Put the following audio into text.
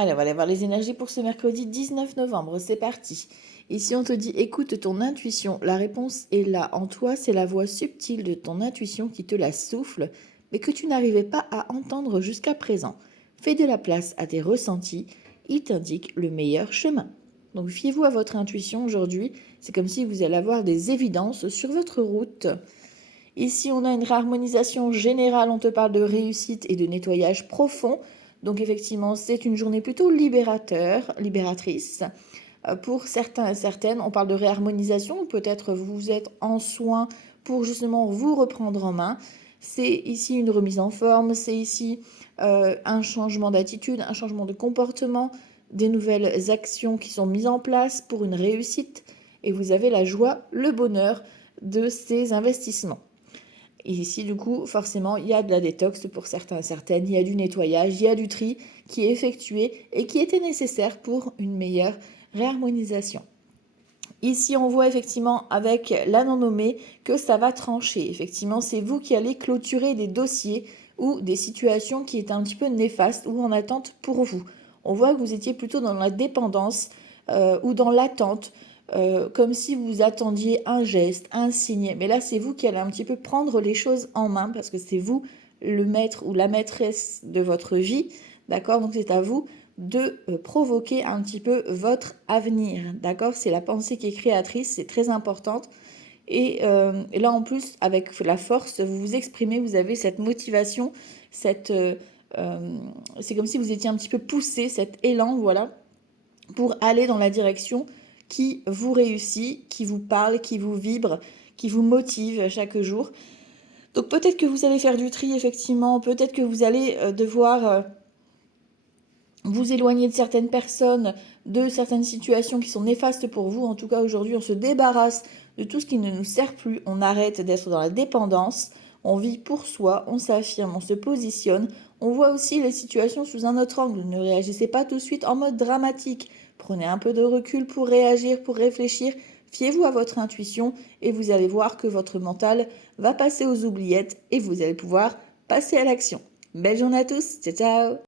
Allez, on va aller voir les énergies pour ce mercredi 19 novembre. C'est parti. Ici, on te dit écoute ton intuition. La réponse est là en toi. C'est la voix subtile de ton intuition qui te la souffle, mais que tu n'arrivais pas à entendre jusqu'à présent. Fais de la place à tes ressentis. Il t'indique le meilleur chemin. Donc, fiez-vous à votre intuition aujourd'hui. C'est comme si vous allez avoir des évidences sur votre route. Ici, on a une réharmonisation générale, on te parle de réussite et de nettoyage profond. Donc effectivement, c'est une journée plutôt libératrice. Pour certains et certaines, on parle de réharmonisation. Peut-être vous êtes en soin pour justement vous reprendre en main. C'est ici une remise en forme, c'est ici un changement d'attitude, un changement de comportement, des nouvelles actions qui sont mises en place pour une réussite. Et vous avez la joie, le bonheur de ces investissements. Et ici, du coup, forcément, il y a de la détox pour certains et certaines, il y a du nettoyage, il y a du tri qui est effectué et qui était nécessaire pour une meilleure réharmonisation. Ici, on voit effectivement avec la non-nommée que ça va trancher. Effectivement, c'est vous qui allez clôturer des dossiers ou des situations qui étaient un petit peu néfastes ou en attente pour vous. On voit que vous étiez plutôt dans la dépendance ou dans l'attente, comme si vous attendiez un geste, un signe. Mais là, c'est vous qui allez un petit peu prendre les choses en main parce que c'est vous le maître ou la maîtresse de votre vie. D'accord? Donc c'est à vous de provoquer un petit peu votre avenir. D'accord? C'est la pensée qui est créatrice, c'est très importante. Et là, en plus, avec la force, vous vous exprimez, vous avez cette motivation, c'est comme si vous étiez un petit peu poussé, cet élan, voilà, pour aller dans la direction qui vous réussit, qui vous parle, qui vous vibre, qui vous motive chaque jour. Donc peut-être que vous allez faire du tri, effectivement, peut-être que vous allez devoir vous éloigner de certaines personnes, de certaines situations qui sont néfastes pour vous. En tout cas, aujourd'hui, on se débarrasse de tout ce qui ne nous sert plus. On arrête d'être dans la dépendance. On vit pour soi, on s'affirme, on se positionne. On voit aussi les situations sous un autre angle. Ne réagissez pas tout de suite en mode dramatique. Prenez un peu de recul pour réagir, pour réfléchir. Fiez-vous à votre intuition et vous allez voir que votre mental va passer aux oubliettes et vous allez pouvoir passer à l'action. Belle journée à tous. Ciao, ciao!